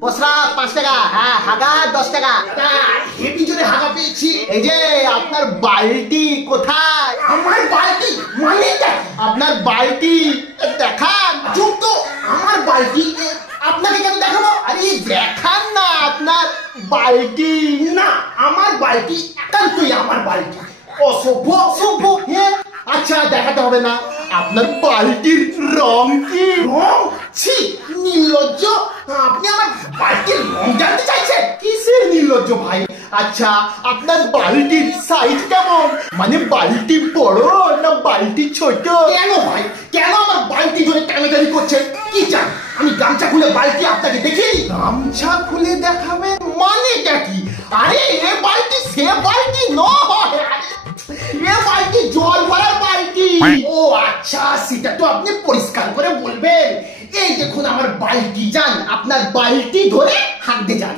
প্রস্রাব 5 টাকা, হ্যাঁ হাগা 10 টাকা। হেভি জোরে হাগা পেয়েছি। এই যে আপনার বালতি কোথায়? আমার বালতি মানে আপনার বালতি দেখান। চুপ তো, আমার বালতি আপনাকে কেন দেখাবো? আরে দেখান না আপনার বালতি। না, আমার বালতি একান্তই আমার বালতি। অসভ্য অসভ্য। হ্যাঁ আচ্ছা, দেখাতে হবে না। আপনার বালতির রং কি? রং? ছি, নির্লজ্জ। আপনি আমার বালতির রং জানতে চাইছেন? কিসের নির্লজ্জ ভাই? আচ্ছা, আপনার বালতির সাইজ কেমন? মানে বালতি বড় না বালতি ছোট? কেন ভাই, কেন আমার বালতি জন্য টানাটানি করছেন? কি চান আমি গামছা খুলে বালতি আপনাকে দেখিয়ে দিই? গামছা খুলে দেখাবেন মানেটা কি? আরে এ বালতি সে বালতি নয়, এ বালতি জল ভরার বালতি। ও আচ্ছা, সেটা তো আপনি পরিষ্কার করে বলবেন। এই দেখুন আমার বালতি, যান আপনার বালতি ধরে হাঁকতে যান।